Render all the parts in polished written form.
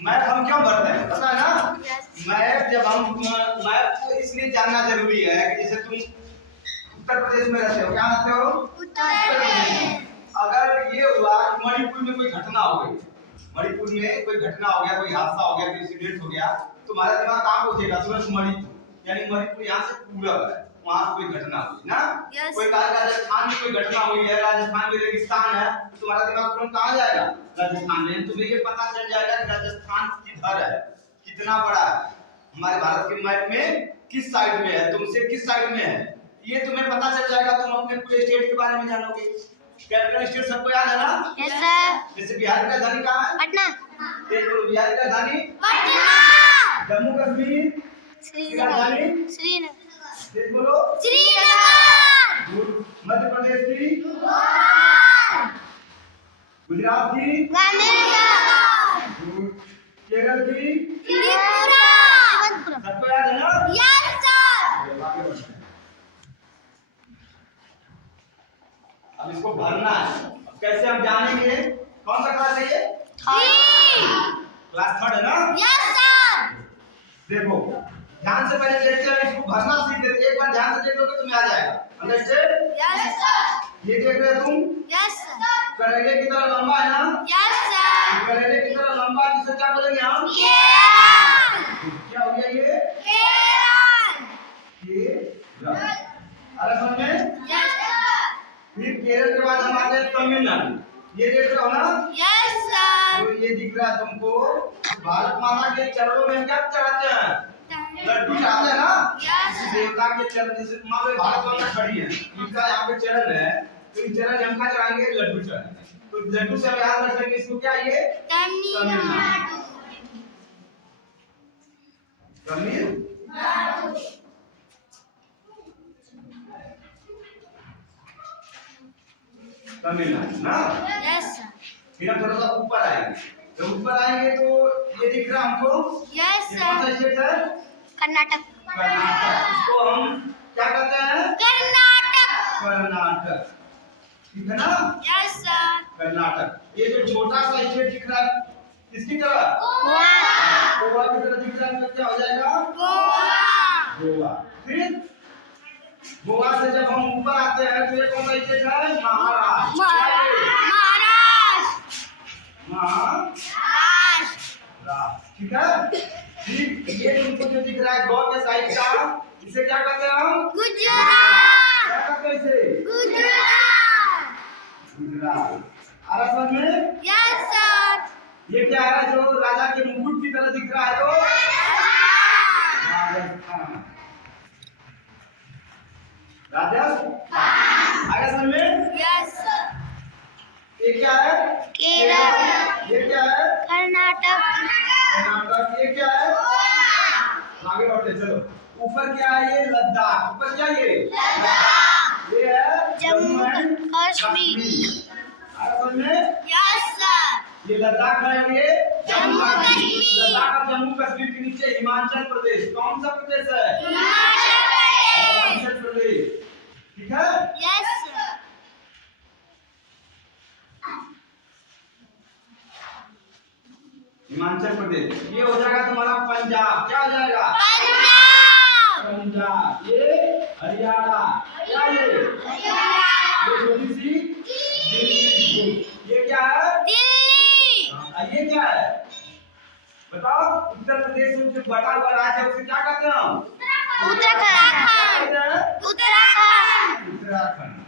Map हम क्यों भरते हैं पता है ना? मैप जब हम मैप को इसलिए जानना जरूरी है कि जैसे तुम उत्तर प्रदेश में रहते हो, क्या रहते हो? उत्तर प्रदेश। अगर ये हुआ कि मणिपुर में कोई घटना हो गई, मणिपुर में कोई घटना हो गया, कोई हादसा हो गया, कोई इंसिडेंट हो गया, तो तुम्हारा दिमाग कहाँ पहुंचेगा? तुरंत मणिपुर, यानी मणिपुर यहाँ से पूरब है, वहां कोई घटना हुई ना। कोई कहा राजस्थान में कोई घटना हुई है, राजस्थान में रेगिस्तान है, तुम्हारा दिमाग तुरंत कहाँ जाएगा? राजस्थान में। तुम्हें ये पता चल जाएगा कि राजस्थान किधर है, कितना बड़ा है, हमारे भारत के मैप में किस साइड में है, तुमसे किस साइड में है, ये तुम्हें पता चल जाएगा। तुम अपने पूरे स्टेट के बारे में जानोगे। कैपिटल स्टेट सबको याद है ना? Yes sir. जैसे बिहार की राजधानी कहाँ है? पटना। बिहार की राजधानी पटना। जम्मू कश्मीर की राजधानी श्रीनगर। बोलो श्रीनगर। मध्य प्रदेश की गुजरात की गांधीनगर। केरल की त्रिपुरा। सबको याद है ना? Yes sir. अब इसको भरना है। अब कैसे हम जानेंगे? कौन सा क्लास है ये? क्लास 3 है ना? Yes sir. देखो ध्यान से पहले देखते हैं, इसको भरना सीख लेते हैं। एक बार ध्यान से देख लो तो तुम्हें आ जाएगा। अंडरस्टैंड? Yes sir. ये देख रहे हो तुम? Yes sir. करेले की तरह लंबा है ना? Yes sir. करेले की तरह लंबा, जिसे क्या बोलेंगे हम? केरल। क्या हो गया ये? केरल। केरल। अरे समझ में? Yes sir. फिर केरल के बाद हम आते हैं तमिलनाडु। ये देख रहे हो ना? Yes sir. तो ये दिख रहा है तुमको, भारत माता के चरणों में हम क्या चढ़ाते हैं? लड्डू चढ़ाते हैं ना? यस। देवता के चरण, जैसे माँ पे भारत माता खड़ी है, इनका यहाँ पे चरण है, तो इस चरण हम क्या चढ़ाएंगे? लड्डू चढ़ाएंगे। तो लड्डू से हम याद रखेंगे इसको, क्या ये? तमिलनाडु। तमिलनाडु। तमिलनाडु ना? Yes sir. फिर हम थोड़ा सा ऊपर आएंगे। जब ऊपर आएंगे तो ये दिख रहा है हमको, यस ये कौन सा सर। स्टेट है? कर्नाटक। कर्नाटक। इसको हम क्या कहते हैं? कर्नाटक। कर्नाटक, ठीक है ना? Yes sir. कर्नाटक। ये जो छोटा सा स्टेट दिख रहा है, किसकी तरह? गोवा। गोवा की तरह दिख रहा है, तो क्या हो जाएगा? गोवा। गोवा। फिर गोवा से जब हम ऊपर आते हैं तो ये कौन सा स्टेट है? महाराष्ट्र। महाराष्ट्र, ठीक है? फिर ये तुमको जो दिख रहा है गौ के साइड का, इसे क्या कहते हैं हम? गुजरात। क्या कहते हैं इसे? गुजरात। गुजरात। आ रहा समझ में? Yes sir. ये क्या है जो राजा के मुकुट की तरह दिख रहा है? तो राजस्थान। राजस्थान आ गया समझ में? Yes sir. ये क्या है? केरल। ये क्या है? कर्नाटक। कर्नाटक। ये क्या है? आगे बढ़ते चलो। ऊपर क्या है? ये लद्दाख। ऊपर क्या है? ये है जम्मू कश्मीर। समझ में? Yes sir. ये लद्दाख है, ये जम्मू कश्मीर। लद्दाख और जम्मू कश्मीर के नीचे हिमाचल प्रदेश। कौन सा प्रदेश है? हिमाचल प्रदेश, ठीक है? Yes sir. हिमाचल प्रदेश। ये हो जाएगा तुम्हारा पंजाब। क्या हो जाएगा? पंजाब। पंजाब। ये हरियाणा। क्या ये? ये छोटी सी दिल्ली। ये क्या है? दिल्ली। ये क्या है? बताओ। उत्तर प्रदेश में जो बटा हुआ राज्य है उसे क्या कहते हैं हम? उत्तराखंड। उत्तराखंड। उत्तराखंड।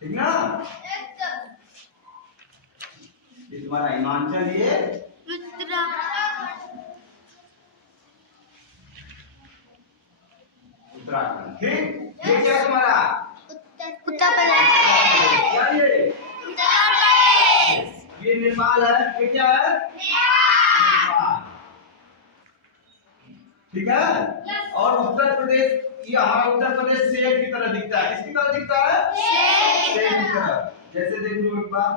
ठीक ना? ये तुम्हारा हिमाचल, ये उत्तराखंड। ठीक। ये क्या है तुम्हारा? उत्तर प्रदेश। क्या ये? उत्तर प्रदेश। ये नेपाल है। ये क्या है? नेपाल, ठीक है? और उत्तर प्रदेश, ये हमारा उत्तर प्रदेश शेर की तरह दिखता है। किसकी तरह दिखता है? शेर की तरह। जैसे देख लो एक बार,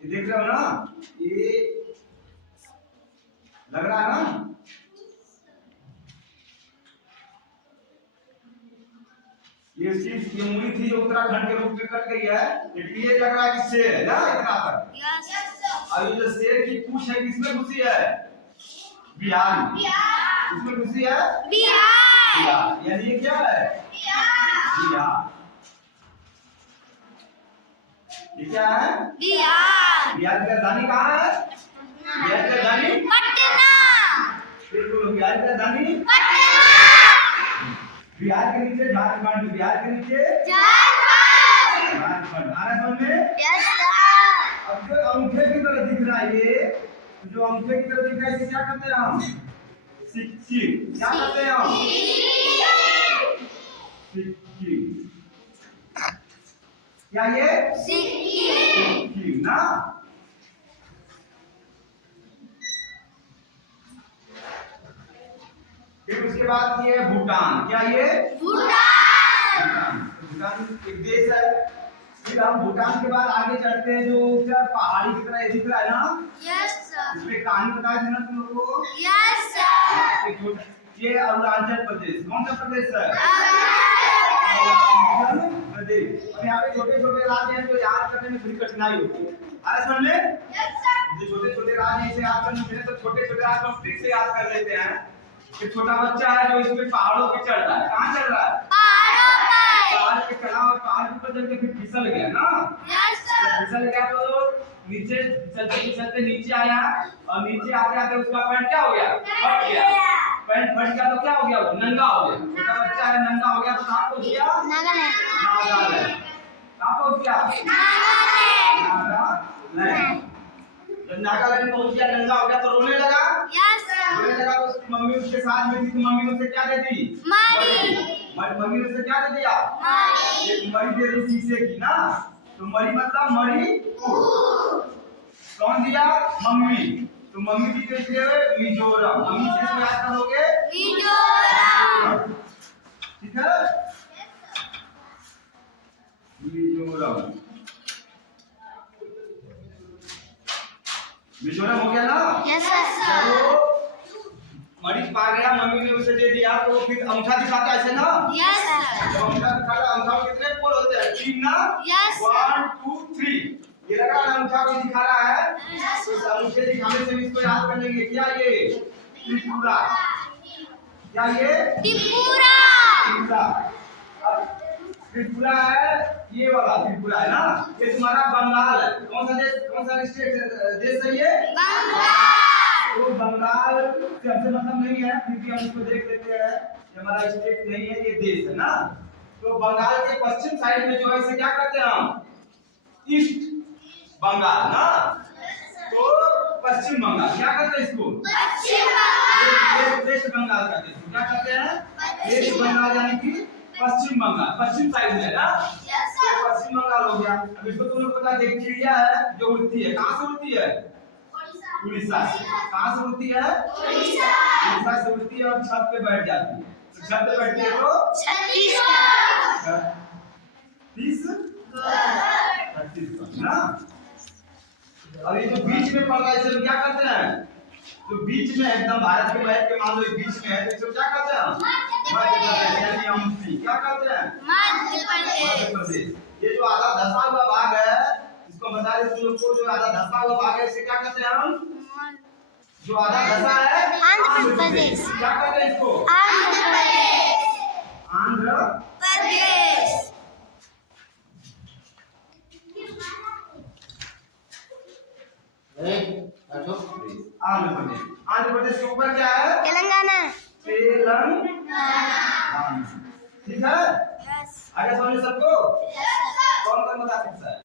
ये देख रहे हो ना? ये लग रहा है ना? ये चीज, ये मूली थी जो उत्तराखंड के रूप में में कट गई है, लेकिन ये लग रहा है कि शेर है ना इतना तक। Yes. अब ये जो शेर की पूंछ है किसमें घुसी है? बिहार में। किसमें घुसी है? बिहार। यानी ये क्या है? बिहार। ये क्या है? बिहार की राजधानी कहाँ है? बिहार की राजधानी बिल्कुल। बिहार की राजधानी बिहार के नीचे झारखंड, बिहार के नीचे झारखंड। आ रहा है समझ में? अब जो अंगूठे की तरह दिख रहा है ये, जो अंगूठे की तरह दिख रहा है इसे क्या कहते हैं हम? सिक्किम। क्या कहते हैं हम? सिक्किम। क्या ये? सिक्किम ना। फिर उसके बाद ये भूटान। क्या ये? भूटान। भूटान एक देश है। फिर हम भूटान के बाद आगे चढ़ते हैं, जो क्या पहाड़ी की तरह दिख रहा है ना, इसमें कहानी बताया था ना तुम लोगों को। ये अरुणाचल प्रदेश। कौन सा प्रदेश है? अरुणाचल प्रदेश। और यहाँ पे छोटे छोटे राज्य हैं जो याद करने में थोड़ी कठिनाई होती है। आ समझ में? जो छोटे छोटे राज्य इसे याद करने में, तो छोटे छोटे राज्य हम ट्रिक से याद कर लेते हैं। कि छोटा बच्चा है जो इसमें पहाड़ों पे चढ़ रहा है। कहाँ चढ़ रहा है? पहाड़ पे चढ़ा और पहाड़ के ऊपर चढ़ के फिर फिसल गया ना। फिसल गया तो नीचे चलते फिसलते नीचे आया, और नीचे आते आते उसका पैंट क्या हो गया? फट गया। पैंट फट गया तो क्या हो गया? वो नंगा हो गया। छोटा बच्चा है, नंगा हो गया तो कहाँ पहुंच गया? नागालैंड। कहाँ पहुंच गया? नागालैंड। जब नागालैंड पहुंच गया, नंगा हो गया तो रोने लगा। रोने लगा तो उसकी मम्मी उसके साथ में थी, तो मम्मी ने उसे क्या दे दी? मम्मी ने उसे क्या दे दिया? एक मरी दे दी शीशे की ना। तो मरी मतलब मरी कौन दिया? मम्मी। तो मम्मी की कैसे है? मिजोरम। मम्मी से इसको याद करोगे? ठीक है? मिजोरम। मिजोरम हो गया ना? तो मरीज पा गया, मम्मी ने उसे दे दिया, तो फिर अंगूठा दिखाता है ऐसे ना। तो अंगूठा दिखाता, अंगूठा कितने पोल होते हैं? 3 ना। 1 2 3। ये लगा ना अंगूठा को दिखा रहा है। तो इस अंगूठे दिखाने से इसको याद कर लेंगे। क्या ये? त्रिपुरा। क्या ये? त्रिपुरा। अब त्रिपुरा है, ये वाला त्रिपुरा है ना। ये तुम्हारा बंगाल है। कौन सा देश, कौन सा स्टेट देश है ये? तो बंगाल से हमसे मतलब नहीं है, क्योंकि हम इसको देख लेते हैं ये हमारा स्टेट नहीं है, ये देश है ना। तो बंगाल के पश्चिम साइड में जो है इसे क्या कहते हैं हम? ईस्ट बंगाल ना। तो पश्चिम बंगाल क्या कहते हैं इसको? वेस्ट बंगाल कहते हैं। क्या कहते हैं? वेस्ट बंगाल यानी कि पश्चिम बंगाल, पश्चिम साइड में है ना। तो पश्चिम बंगाल हो गया। अब इसको तुम लोग पता है, एक चिड़िया है जो उड़ती है। कहाँ से उड़ती है? उड़ीसा से। कहाँ से उड़ती है? उड़ीसा से उड़ती है और छत पे बैठ जाती है। तो छत पे बैठती है तो 36 ना। और ये जो बीच में पड़ रहा है इसे क्या कहते हैं? जो बीच में एकदम भारत के मैप के मान लो बीच में है, तो इसे क्या कहते हैं? मध्य प्रदेश यानी एमपी। क्या कहते हैं? मध्य प्रदेश। ये जो आधा धंसा हुआ भाग है, इसको बता दें तुम लोग को, जो आधा धंसा हुआ भाग है इसे क्या कहते हैं हम? जो आधा धंसा है आंध्र प्रदेश। क्या कहते हैं इसको? आंध्र प्रदेश। आंध्र प्रदेश। आंध्र प्रदेश के ऊपर क्या है? तेलंगाना। ठीक है? आगे समझे सबको? कौन कौन बता सकता है?